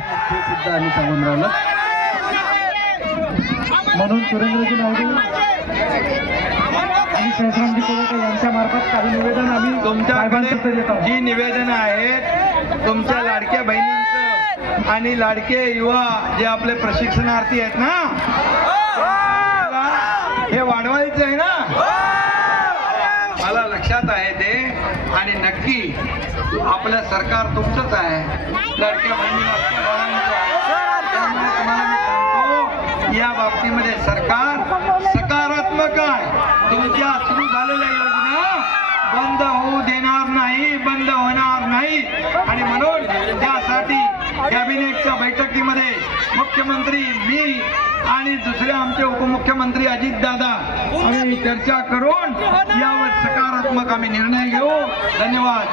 हे सुद्धा आम्ही सांगून राहिलो. म्हणून सुरेंद्रजी नायडू आणि सहस्रामजी कोळेकर यांच्या मार्फत काही निवेदन आम्ही तुमच्याकडे जी निवेदन आहेत तुमच्या लाडक्या बहिणींचं आणि लाडके युवा जे आपले प्रशिक्षणार्थी आहेत ना, हे वाढवायचं आहे ना, मला लक्षात आहे ते. आणि नक्की आपलं सरकार तुमचंच आहे, लाडक्या बहिणींना तुम्हाला मी सांगतो या बाबतीमध्ये सरकार सकारात्मक आहे. तुमच्या सुरू झालेल्या योजना बंद होऊ देणार नाही, बंद होणार नाही. आणि म्हणून त्यासाठी कॅबिनेटच्या बैठकीमध्ये मुख्यमंत्री, मी आणि दुसरे आमचे उपमुख्यमंत्री अजितदादा आम्ही चर्चा करून यावर सकारात्मक आम्ही निर्णय घेऊ. धन्यवाद.